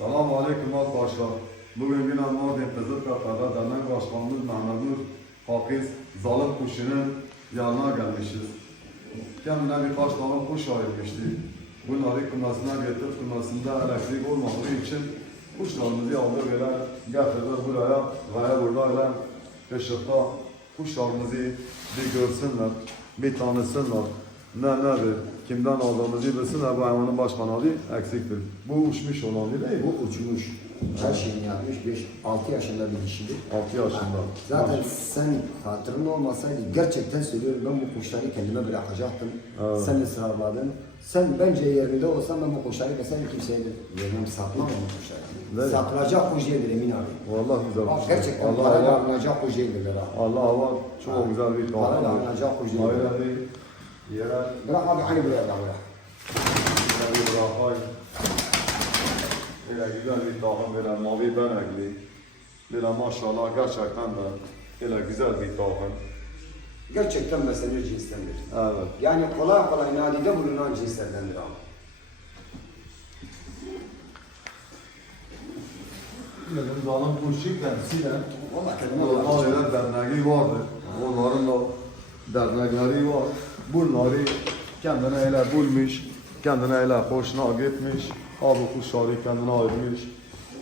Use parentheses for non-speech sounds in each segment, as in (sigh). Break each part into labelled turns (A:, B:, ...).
A: Selamun Aleyküm arkadaşlar. Bugün yine Mardin Kızıltepe'de Dernek Başkanımız Mehmet Nur Hafiz Zalim Kuşu'nun yanına gelmişiz. Kendine birkaç tane kuş ayırmıştı. Bunları kümesine getirip kümesinde elektrik olmadığı için kuşlarımızı aldı böyle getirdi buraya. Veya burada öyle ışıkta kuşlarımızı bir görsünler, bir tanısınlar. Ne nedir, kimden aldığımızı bilsinler. Bu hayvanın adı eksiktir. Bu uçmuş olan değil mi?
B: Bu uçmuş. Her şeyini yapmış. 5-6 yaşında bir dişidir.
A: 6 yaşında.
B: Zaten sen hatırın olmasaydı gerçekten söylüyorum ben bu kuşları kendime bırakacaktım.
A: Evet.
B: Sen ısrarladın. Sen bence yerinde olsan ben bu kuşları mesela kimseye de vermem, satmam bu kuşları.
A: Evet.
B: Satılacak kuş değildir Emin abi.
A: Vallahi güzel kuşlar.
B: gerçekten
A: Allah
B: parayla
A: Allah.
B: alınacak kuş değildir ha.
A: Allah Allah çok güzel bir
B: Parayla
A: tahmin.
B: alınacak kuş değildir.
A: hadi. Yere
B: Bırak abi hani buraya da bırak.
A: yere bir bırakayım. Böyle güzel bir tahmin veren mavi benekli. Böyle maşallah gerçekten de böyle güzel bir tahmin.
B: Gerçekten beslenir cinstendir.
A: Evet.
B: Yani kolay kolay nadide bulunan cinslerdendir abi.
A: Benim zalim kuşçu kendisiyle
B: Valla bırakacağım.
A: öyle derneği vardır. Onların da dernekleri var. Bunları kendine öyle bulmuş, kendine öyle hoşuna gitmiş. Abi kuşları kendine ayırmış.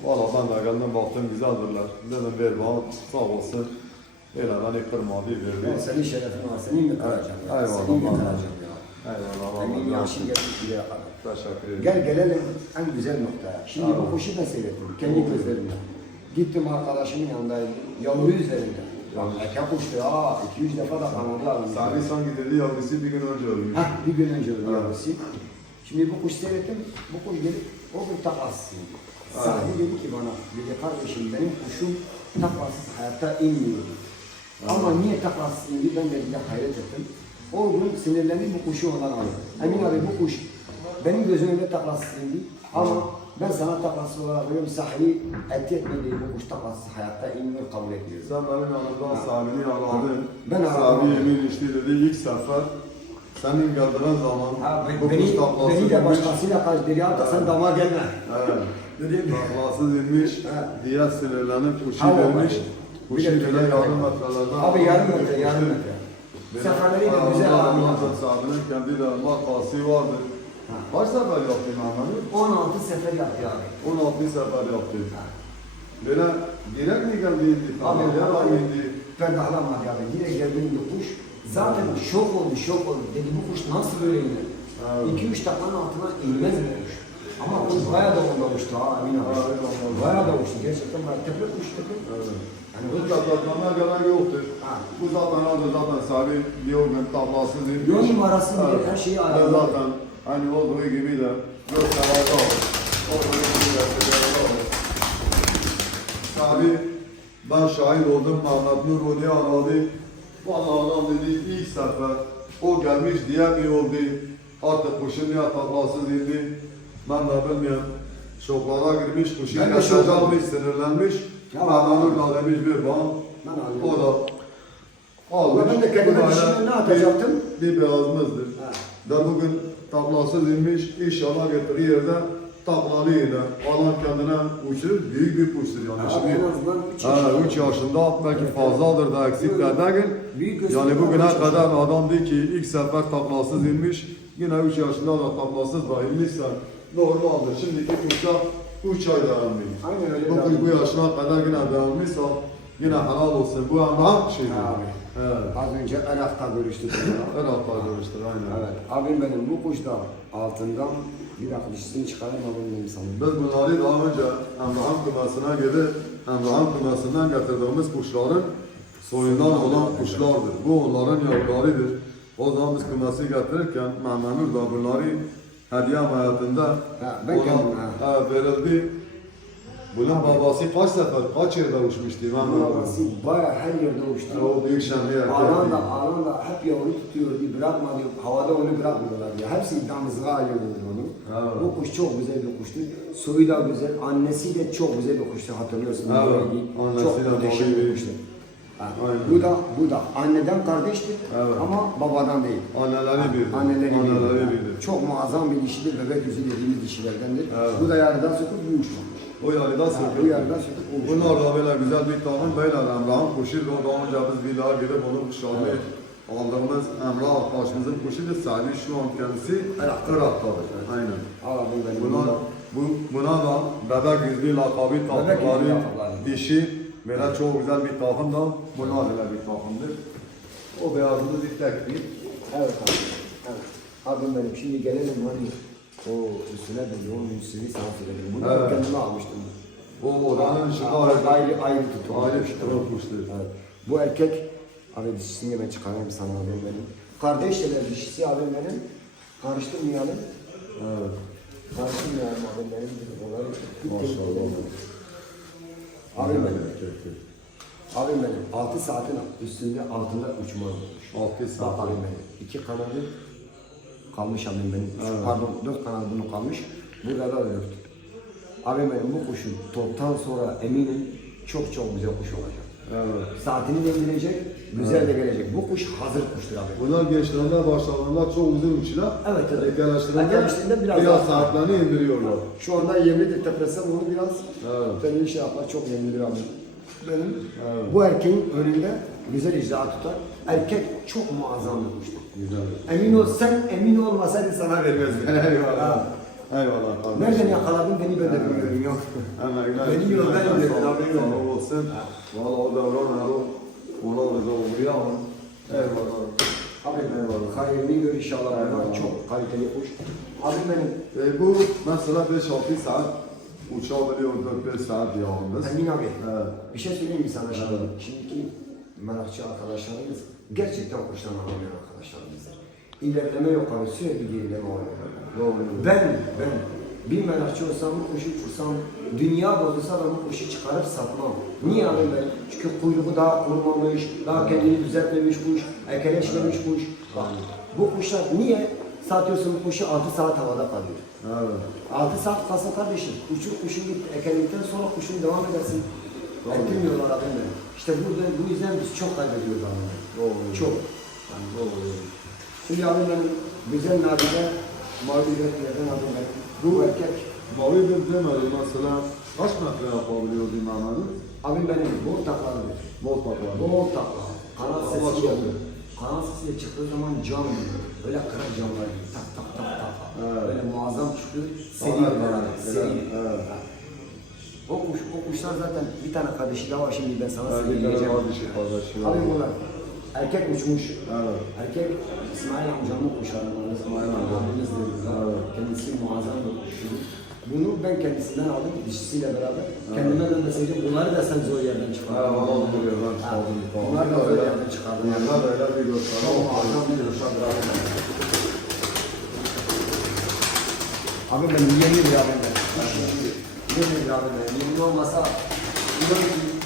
A: Valla ben de geldim baktım güzeldirler. Dedim ver bana sağ olsun. Öyle beni kırmadı
B: Ben
A: verdi.
B: senin şerefin var, senin mi kıracağım ya?
A: Eyvallah,
B: Senin mi
A: vallahi.
B: kıracağım ya?
A: Eyvallah vallahi.
B: yaşın buraya kadar.
A: Teşekkür ederim.
B: Gel gelelim en güzel noktaya. Şimdi bu kuşu da seyrettim, kendi gözlerimle. Gittim arkadaşımın yanındaydım, yavru üzerinde. Bak eke kuştu, aa 200 defa da kanadı alındı.
A: Sami sanki dedi yavrusu bir gün önce ölmüş.
B: Heh, bir gün önce öldü yavrusu. Şimdi bu kuş seyrettim, bu kuş gelip o gün taklasıydı. Sahibi dedi ki bana, dedi kardeşim benim kuşum taklasız hayatta inmiyor. Ama niye taklasız indi ben de bir de hayret ettim. O gün sinirlendim bu kuşu ondan aldım. Emin abi bu kuş benim gözüm önünde taklasız indi. Ama ben sana taklasız olarak veriyorum sahibi eti etmediği bu kuş taklasız hayatta inmiyor kabul ediyoruz.
A: Sen benim yanımdan Sami'yi aradın.
B: Ben aradım.
A: Sami yemin içti dedi ilk sefer senin geldiğin zaman
B: Ha,
A: bu
B: be-
A: kuş
B: beni,
A: taklası
B: beni de başkasıyla kaçtır ya da sen dama gelme.
A: Evet.
B: Dedim.
A: Taklasız inmiş
B: Ha.
A: diye sinirlenip kuşu vermiş. Kuşu böyle yarım metrelerden.
B: Abi yarım metre, yarım metre. Seferleri de güzel abi.
A: Sami'nin kendi de markası vardır. Kaç sefer yaptın Ahmet'i?
B: 16 sefer yaptı abi.
A: 16 sefer yaptı. Böyle direkt mi geldi?
B: Abi, abi.
A: indi.
B: Ben de alamadı abi. Yine geldiğinde kuş zaten şok oldu, şok oldu. Dedi bu kuş nasıl böyle iner?
A: Evet.
B: 2-3 takanın altına inmez bu kuş. Ama kuş bayağı da uçtu ha Emin abi. Bayağı da uçtu. Gerçekten bayağı tepe kuş tepe. Yani
A: Bu sakatlanma gerek yoktur.
B: Ha.
A: Bu zaten adı zaten sahibi bir organ tablasız inmiş.
B: Yol numarası bilir, her şeyi
A: Ben
B: aradı.
A: zaten hani olduğu gibi de gösteride ol. Olduğu gibi de gösteride ol. Sahibi ben şahit oldum Mehmet Nur onu aradı. Bana adam dedi ilk sefer o gelmiş diye mi oldu? Artık kuşun ya tablasız indi. Ben de bilmiyorum. Şoklara girmiş, kuşun yaşayacakmış, sinirlenmiş. Mehmet Nur da demiş bir bana. O da almış.
B: Ben de kendime düşünüyorum, ne
A: bir-
B: atacaktım?
A: Bir beyazımızdır.
B: Ha.
A: Da bugün tablasız inmiş, inşallah getirir yerde tablalıydı. Alan kendine uçur, büyük bir kuştur yani.
B: Abi
A: Şimdi,
B: üç yaşında.
A: üç yaşında belki fazladır da eksikler değil.
B: Büyük
A: Yani bugüne kadar adam diyor ki ilk sefer tablasız inmiş, yine üç yaşında da tablasız da inmişse normaldir. Şimdiki kuşlar üç ay dayanmıyor.
B: Aynen öyle
A: Bu bu yaşına kadar yine dayanmışsa yine helal olsun. Bu ama şeydir.
B: Abi.
A: Evet.
B: Az önce Irak'ta görüştük. (laughs)
A: Irak'ta görüştük aynen.
B: evet. Abim benim bu kuşta altından bir akılışını çıkaramadım dedim sana.
A: Biz bunları daha önce Emrah'ın kımasına göre Emrah'ın kımasından getirdiğimiz kuşların soyundan olan kuşlardır. Bu onların yavrularıdır. O zaman biz kıması getirirken Mehmet Nur da bunları hediye hayatında
B: Ha,
A: ona
B: ha,
A: verildi. Bunun babası kaç sefer, kaç yerde uçmuştu
B: Bu
A: Mehmet
B: babası
A: Nur?
B: baya her yerde uçtu.
A: O büyük şenliğe
B: Ağlan da, ağlan da hep yavru tutuyordu, bırakmadı, havada onu bırakmıyorlar ya. Hepsi damızlığa alıyordu onu.
A: Evet.
B: Bu kuş çok güzel bir kuştu. Soyu da güzel, annesi de çok güzel bir kuştu hatırlıyorsun.
A: Evet, annesi
B: çok
A: de
B: muhteşem bir
A: bir-
B: kuştu. Ha,
A: Aynen.
B: Bu da, bu da anneden kardeştir
A: Evet.
B: ama babadan değil.
A: Anneleri birdir.
B: Anneleri,
A: Anneleri
B: birdir. Çok muazzam bir dişidir, bebek yüzü dediğimiz dişilerdendir.
A: Evet.
B: Bu da yarıdan söküp büyümüş.
A: O yarıda
B: Ha,
A: söküldü.
B: bu yarıda söküp olmuş.
A: Bunlar da böyle güzel bir tahmin böyle Emrah'ın kuşu. Daha önce biz bir daha girip onun kuşlarını aldığımız Emrah arkadaşımızın kuşudur. Sadi şu an kendisi
B: Irak'ta.
A: Irak'tadır. Aynen.
B: Abi benim.
A: Buna, bu, buna da bebek yüzlü lakabı takımları, dişi böyle çok güzel bir takım da buna böyle bir takımdır. O beyazımız iptek değil.
B: Evet abi. Evet. Abim benim şimdi gelelim hani o üstüne dedi onun üstünü sana söyledim. Bunu
A: Evet.
B: kendime almıştım.
A: O oranın ışığı
B: Ayrı ayrı, tutulmuş.
A: Ayrı tutulmuştur.
B: Evet. Bu erkek abi dişisini ben çıkarayım sana abim benim. Kardeşler dişisi abim benim. Karıştırmayalım.
A: Evet.
B: Karıştırmayalım abim benim. Onları
A: Maşallah.
B: Abim benim. Abim benim. 6 saatin üstünde altında uçma olmuş.
A: Altı
B: Bak
A: saat.
B: abim benim. İki kanadı kalmış abim benim.
A: Evet.
B: Pardon dört kanadı bunun kalmış. Burada da dört. Abim benim bu kuşun toptan sonra eminim çok çok güzel kuş olacak.
A: Evet.
B: Saatini de indirecek, güzel de gelecek. Bu kuş hazır kuştur abi.
A: Bunlar gençlerinde başlarında çok uzun uçlar.
B: Evet, evet.
A: Gençlerinde
B: biraz
A: biraz, saatlerini indiriyorlar.
B: Şu anda yemli tepesem onu biraz
A: Evet.
B: benim şey yapar çok yemlidir abi. Benim
A: Evet.
B: bu erkeğin önünde güzel icra tutar. Erkek çok muazzam.
A: Güzel.
B: Emin ol sen emin olmasaydın sana vermezdim. (laughs)
A: Eyvallah. Eyvallah kardeşim.
B: Nereden yakaladın beni ben de bilmiyorum yok.
A: Emekler
B: Benim
A: için
B: yoldan gidiyor,
A: sağ- sağ olsun. Valla o davran o ona rıza oluyor ama. Eyvallah.
B: Abi
A: Eyvallah.
B: hayırlı gör inşallah.
A: Eyvallah.
B: çok kaliteli kuş. Abi benim
A: E, bu mesela 5-6 saat uçabiliyor 4-5 saat yağımız.
B: Emin abi.
A: Evet.
B: Bir şey söyleyeyim mi sana şimdi?
A: Evet.
B: Şimdiki merakçı arkadaşlarımız gerçekten kuştan anlamayan arkadaşlarımızdır. İlerleme yok abi sürekli gerileme oluyor.
A: Doğru.
B: Ben, ben bir merakçı olsam kuşu uçursam, dünya bozulsa ben bu kuşu çıkarıp satmam. Niye abi ben? Çünkü kuyruğu daha kurumamış, daha kendini düzeltmemiş kuş, ekeleşmemiş kuş. Bak, bu kuşlar niye satıyorsun bu kuşu 6 saat havada kalıyor?
A: Evet.
B: 6 saat kalsın kardeşim. Kuşun git, ekeledikten sonra kuşun devam edersin. Ekilmiyorlar abim benim. İşte burada, bu yüzden biz çok kaybediyoruz benim.
A: Doğru.
B: Çok.
A: Yani doğru.
B: Şimdi abim benim güzel nadide mavi yüreklerden abim benim. Bu erkek
A: Mavi bir demeli mesela kaç metre yapabiliyor dinlenmeni?
B: abim benim bol taklalıdır.
A: Bol taklar.
B: Bol takla. Kanal sesi yapıyor. Kanal sesiyle çıktığı zaman cam gibi. Böyle kırar camlar gibi. Tak tak tak tak.
A: Evet.
B: Böyle muazzam çıkıyor. Seri beraber. Seri.
A: evet.
B: O kuş, o kuşlar zaten bir tane kardeşi daha var şimdi ben sana
A: Evet,
B: söyleyeceğim. Abi bunlar erkek uçmuş.
A: Evet.
B: Erkek İsmail amcamın kuşlarından. İsmail amcamız
A: Evet.
B: Kendisi muazzam bir kuşu. Bunu ben kendisinden aldım dişisiyle beraber. Kendime dönmeseydim bunları da sen zor yerden çıkardın.
A: valla duruyor ben çaldım.
B: Bunlar da zor yerden çıkardın.
A: Bunlar da öyle bir göster.
B: Çok muazzam bir kuşlardır abi. Abi benim yeni bir abim ben. Yeni bir abim ben. Yeni olmasa inan ki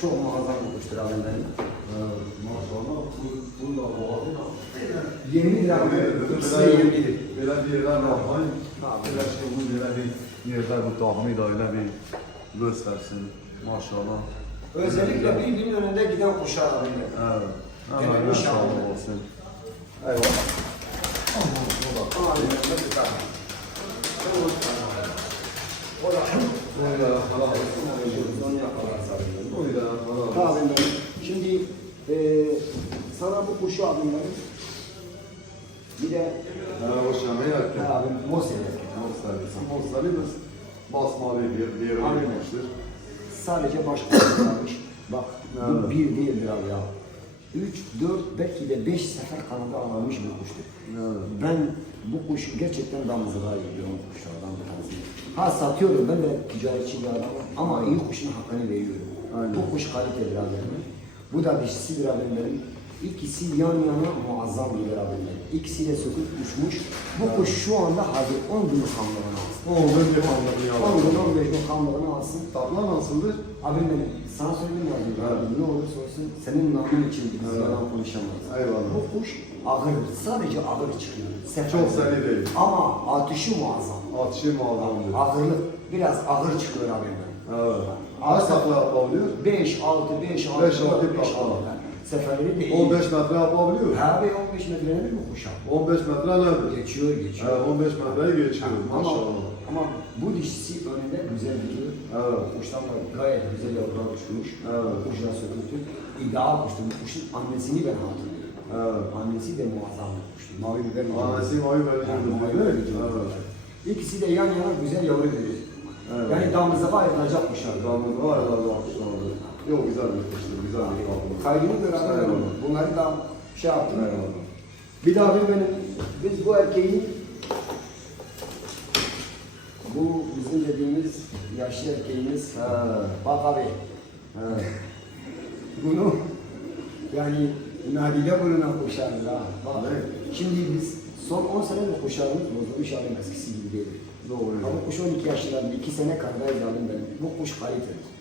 B: çok muazzam bir kuştur abim benim.
A: Evet, maşallah. Bu- Bunda boğazı da.
B: Yenidir abi. İkisi de yenidir.
A: Böyle bir yerler yapmayın. Böyle şey bu böyle bir yerde bu tahmini de öyle bir göstersin. Maşallah.
B: Özellikle birbirinin önünde giden kuşlar abim benim.
A: Evet. Hemen
B: inşallah.
A: maşallah olsun. Eyvallah.
B: Abim benim bir tane. O
A: olsun.
B: onu
A: olsun.
B: Abim benim. Şimdi eee sana bu kuşu abim benim. Bir de
A: Ha, o şamayı yaptı.
B: ha, abim Mosel
A: Mostarlısı. Mostarlıyız. Basmalı bir diğer
B: Aynen.
A: olmuştur.
B: Sadece baş kalmış. Bak
A: Evet.
B: bu bir değildir abi ya. Üç, dört, belki de beş sefer kanada alınmış bir kuştur.
A: Evet.
B: Ben bu kuş gerçekten damızlığa gidiyorum kuşlardan bir tanesi. Ha satıyorum ben de ticaretçi bir adamım ama iyi kuşun hakkını veriyorum.
A: Aynen.
B: Bu kuş kalitedir abi. Bu da dişisidir abi benim. İkisi yan yana muazzam bir benim. İkisi de söküp uçmuş. Bu kuş şu anda hazır 10 gün kanlığını alsın.
A: O gün bir hamlını
B: 10
A: yapalım.
B: gün 15 gün kanlığını alsın.
A: Tatlı nasıldır?
B: Abi benim sana söyleyeyim abi.
A: Evet.
B: Ne olursa olsun senin namın için biz
A: Evet.
B: yalan konuşamayız.
A: Eyvallah.
B: Bu kuş ağır, sadece ağır çıkıyor. Sefer
A: Çok seri değil.
B: Ama atışı muazzam.
A: Atışı mağazamdır.
B: Ağırlık, biraz ağır çıkıyor abi benim.
A: Evet. Kaç takla yapabiliyor?
B: 5, 6, 5, 6,
A: Beş, altı
B: 5,
A: takla.
B: Seferleri de iyi.
A: 15 metre yapabiliyor.
B: Abi 15 metre nedir bu kuşak?
A: 15 metre nedir?
B: Geçiyor geçiyor.
A: 15 metreyi geçiyor.
B: ama,
A: Maşallah.
B: ama bu dişisi önünde güzel gidiyor.
A: Evet.
B: Kuştan da gayet güzel yavrular uçmuş.
A: Evet.
B: Kuşlar söküldü. İdeal kuştu. Bu kuşun annesini ben hatırlıyorum.
A: Evet.
B: Annesi de muazzam bir kuştu. Mavi biber?
A: Annesi mavi verici
B: Yani mavi kızı.
A: Evet.
B: İkisi de yan yana güzel yavru veriyor.
A: Evet.
B: Yani damızlığa ayrılacak kuşlar.
A: Damız Yok kuştur, güzel bir kapı.
B: Kaydını beraber alalım. Bunları da şey yaptım.
A: Eyvallah.
B: Bir daha bir benim, biz bu erkeği bu bizim dediğimiz yaşlı erkeğimiz
A: He.
B: bak abi
A: He.
B: bunu yani nadide bulunan kuşlardır ha. Bak,
A: Evet.
B: şimdi biz son 10 sene bu kuşlarımız bozulmuş halim eskisi gibi değil.
A: Doğru.
B: Ama kuş 12 yaşlarında 2 sene kardayız halim benim. Bu kuş kaliteli.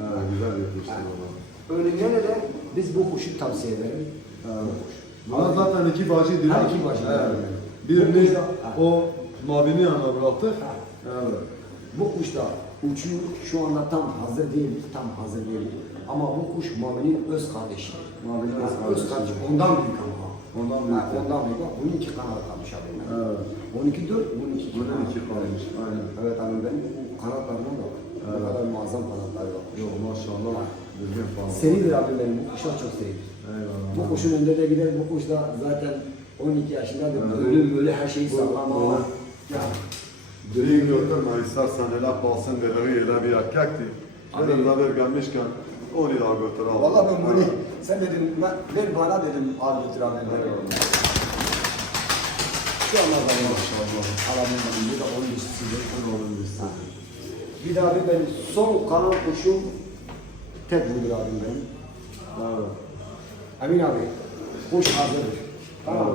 A: He, güzel kuştur o da.
B: Ölümlere de biz bu kuşu tavsiye ederim.
A: Evet. Buna zaten iki bacı diler.
B: Ha, iki diler.
A: Birini
B: Ha.
A: o mavini yanına bıraktık.
B: Ha.
A: Evet.
B: Bu kuş da uçuyor, şu anda tam hazır değil, tam hazır değil. Ama bu kuş Mavi'nin öz kardeşi.
A: Mavinin öz
B: Ha,
A: kardeşi.
B: Ondan büyük ama.
A: Ondan
B: Ha,
A: büyük.
B: ondan büyük. Bunun iki kanadı kalmış abi.
A: Evet.
B: 12 4, bunun iki
A: Bunun
B: kanadı.
A: iki kalmış. Aynen.
B: Evet abi benim bu kanatlarına da. Ne kadar muazzam kanatları var.
A: Yok maşallah. Düzgün falan.
B: Seridir abi benim, bu kuşlar çok seridir.
A: Eyvallah.
B: Bu kuşun önünde de gider, bu kuş da zaten 12 yaşındadır.
A: Evet.
B: Ölüm böyle her şeyi
A: Bu-
B: sağlam ama.
A: bu-
B: Ya.
A: Diri götürme istersen hele kalsın dediği yere bir erkekti. Dedim de bir gelmişken onu da götür abi.
B: Vallahi ben bunu, sen dedim, ben, ver bana dedim abi götür abi. Şu anda benim
A: Maşallah.
B: alanım benim, bu da onun üstüdür. Onun üstü. Bir daha bir ben son kalan kuşum tek budur abim benim.
A: Evet.
B: Emin abi, kuş hazırdır. Tamam mı?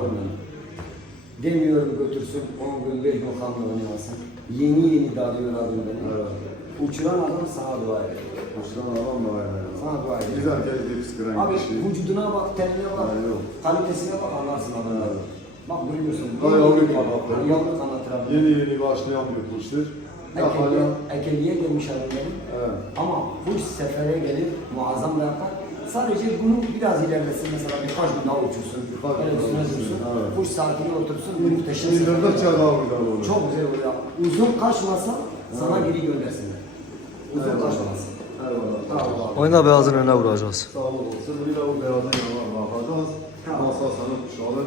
B: Demiyorum götürsün, 10 gün, 5 gün kanla oynasın. Yeni yeni dağılıyor abim benim.
A: Evet.
B: Uçuran adam sana dua eder.
A: Kuştan adam da aynen.
B: Sana dua eder.
A: Güzel geldi psikiren
B: Abi
A: kişi.
B: vücuduna bak, tenine bak,
A: yok.
B: kalitesine bak anlarsın adamları. Bak görüyorsun.
A: Daha yavru kanatları.
B: Yavru kanatları.
A: Yeni yeni başlayan bir kuştur.
B: Ekeliye, ekeliye gelmiş adamların.
A: Evet.
B: Ama kuş sefere gelir, muazzam bir yapar. Sadece bunu biraz ilerlesin mesela birkaç gün daha uçursun.
A: Birkaç gün daha uçursun, evet.
B: Kuş sakin otursun, muhteşem.
A: İndirdikçe daha güzel olur.
B: Çok güzel oluyor. Uzun kaçmasa sana geri göndersinler. Uzun
A: Eyvallah.
B: kaçmasın.
A: Eyvallah.
B: Abi.
C: Oyunda beyazın önüne vuracağız.
A: Sağ olasın. Bir de o beyazın yanına bakacağız. Masa sana kuşağı.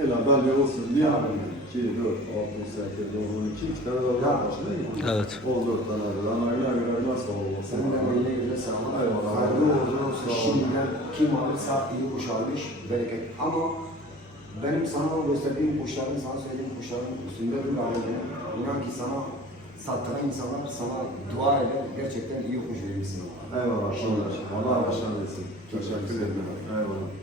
A: Ele belli olsun diye. 2, 4, 6, 8, 10, 12. İki tane de var değil mi?
C: Evet.
A: 14 tane. Anayla göre sağ olasın.
B: Senin de böyle güzel sağlık.
A: Eyvallah.
B: Hayırlı uğurlu olsun.
A: Sağ ol.
B: Şimdiden kim alırsa iyi kuş almış, bereket. Ama benim sana gösterdiğim kuşların, sana söylediğim kuşların üstünde dur abi. İnan ki sana sattıran insanlar sana dua eder. Gerçekten iyi kuş verirsin.
A: Eyvallah. Allah aşkına etsin. Teşekkür ederim. Eyvallah.